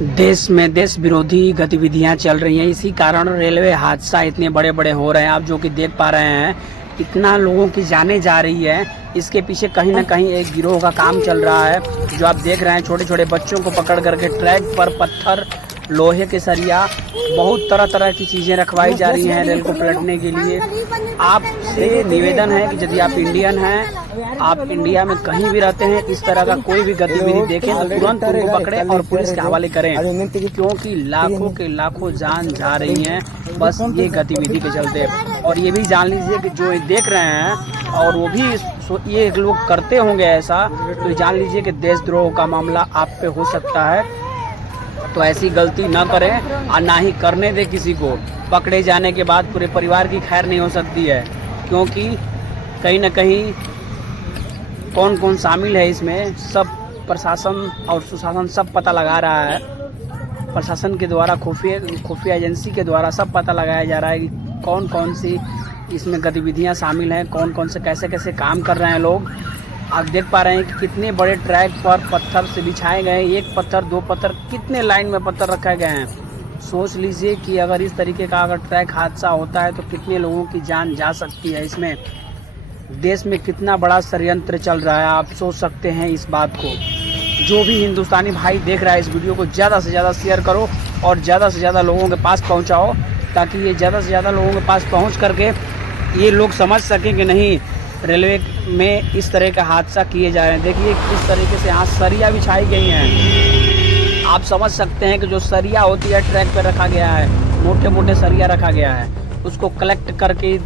देश में देश विरोधी गतिविधियां चल रही हैं। इसी कारण रेलवे हादसा इतने बड़े बड़े हो रहे हैं। आप जो कि देख पा रहे हैं, इतना लोगों की जानें जा रही है। इसके पीछे कहीं ना कहीं एक गिरोह का काम चल रहा है। जो आप देख रहे हैं, छोटे छोटे बच्चों को पकड़ करके ट्रैक पर पत्थर, लोहे के सरिया, बहुत तरह तरह की चीज़ें रखवाई जा रही हैं रेल को पलटने के लिए। आपसे निवेदन है कि यदि आप इंडियन हैं, आप इंडिया में कहीं भी रहते हैं, इस तरह का कोई भी गतिविधि देखें तो तुरंत उनको पकड़ें और पुलिस के हवाले करें, क्योंकि लाखों के लाखों जान जा रही हैं बस ये गतिविधि के चलते। और ये भी जान लीजिए कि जो देख रहे हैं और वो भी ये लोग करते होंगे ऐसा, तो जान लीजिए कि देशद्रोह का मामला आप पे हो सकता है। तो ऐसी गलती ना करें और ना ही करने दें किसी को। पकड़े जाने के बाद पूरे परिवार की खैर नहीं हो सकती है, क्योंकि कहीं ना कहीं कौन कौन शामिल है इसमें, सब प्रशासन और सुशासन सब पता लगा रहा है। प्रशासन के द्वारा, खुफिया एजेंसी के द्वारा सब पता लगाया जा रहा है कि कौन कौन सी इसमें गतिविधियां शामिल हैं, कौन कौन से कैसे कैसे काम कर रहे हैं लोग। आप देख पा रहे हैं कि कितने बड़े ट्रैक पर पत्थर से बिछाए गए हैं। एक पत्थर, दो पत्थर, कितने लाइन में पत्थर रखे गए हैं। सोच लीजिए कि अगर इस तरीके का अगर ट्रैक हादसा होता है तो कितने लोगों की जान जा सकती है। इसमें देश में कितना बड़ा षड्यंत्र चल रहा है, आप सोच सकते हैं इस बात को। जो भी हिंदुस्तानी भाई देख रहा है, इस वीडियो को ज़्यादा से ज़्यादा शेयर करो और ज़्यादा से ज़्यादा लोगों के पास पहुँचाओ, ताकि ये ज़्यादा से ज़्यादा लोगों के पास पहुँच करके ये लोग समझ सकें कि नहीं, रेलवे में इस तरह का हादसा किए जा रहे हैं। देखिए किस तरीके से यहाँ सरिया बिछाई गई हैं। आप समझ सकते हैं कि जो सरिया होती है ट्रैक पर रखा गया है, मोटे मोटे सरिया रखा गया है, उसको कलेक्ट करके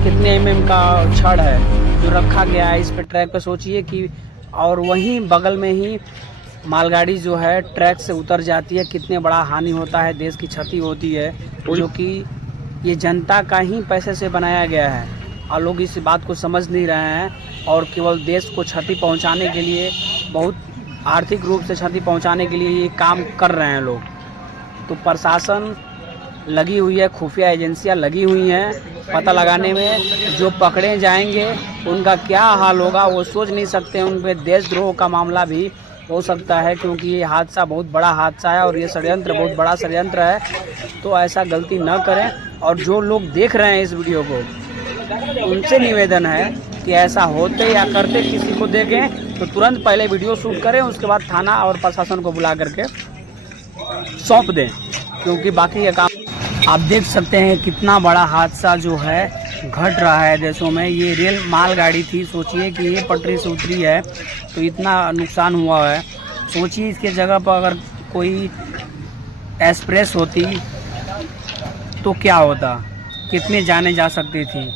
कितने mm का छड़ है जो रखा गया है इस पे ट्रैक पे, सोचिए कि। और वहीं बगल में ही मालगाड़ी जो है ट्रैक से उतर जाती है, कितने बड़ा हानि होता है, देश की क्षति होती है, जो कि ये जनता का ही पैसे से बनाया गया है। और लोग इस बात को समझ नहीं रहे हैं और केवल देश को क्षति पहुंचाने के लिए, बहुत आर्थिक रूप से क्षति पहुंचाने के लिए ये काम कर रहे हैं लोग। तो प्रशासन लगी हुई है, खुफिया एजेंसियां लगी हुई हैं पता लगाने में। जो पकड़े जाएंगे उनका क्या हाल होगा वो सोच नहीं सकते। उन पर देशद्रोह का मामला भी हो सकता है, क्योंकि ये हादसा बहुत बड़ा हादसा है और ये षड्यंत्र बहुत बड़ा षड्यंत्र है। तो ऐसा गलती न करें। और जो लोग देख रहे हैं इस वीडियो को, उनसे निवेदन है कि ऐसा होते या करते किसी को देखें तो तुरंत पहले वीडियो शूट करें, उसके बाद थाना और प्रशासन को बुला करके सौंप दें, क्योंकि बाकी ये काम आप देख सकते हैं। कितना बड़ा हादसा जो है घट रहा है देशों में। ये रेल मालगाड़ी थी, सोचिए कि ये पटरी से उतरी है तो इतना नुकसान हुआ है। सोचिए इसके जगह पर अगर कोई एक्सप्रेस होती तो क्या होता, कितने जाने जा सकती थी।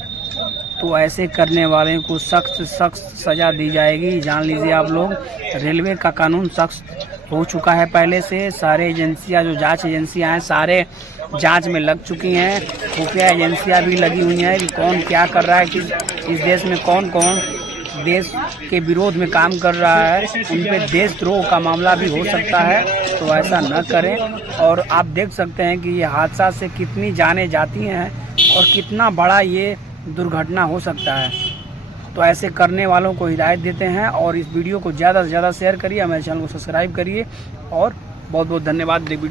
तो ऐसे करने वाले को सख्त सख्त सज़ा दी जाएगी। जान लीजिए आप लोग, रेलवे का कानून सख्त हो चुका है पहले से। सारे एजेंसियां, जो जांच एजेंसियां हैं, सारे जांच में लग चुकी हैं। खुफिया एजेंसियां भी लगी हुई हैं कि कौन क्या कर रहा है, कि इस देश में कौन कौन देश के विरोध में काम कर रहा है। उन पर देशद्रोह का मामला भी हो सकता है, तो ऐसा न करें। और आप देख सकते हैं कि ये हादसा से कितनी जानें जाती हैं और कितना बड़ा ये दुर्घटना हो सकता है। तो ऐसे करने वालों को हिदायत देते हैं और इस वीडियो को ज़्यादा से ज़्यादा शेयर करिए, हमारे चैनल को सब्सक्राइब करिए और बहुत बहुत धन्यवाद। वीडियो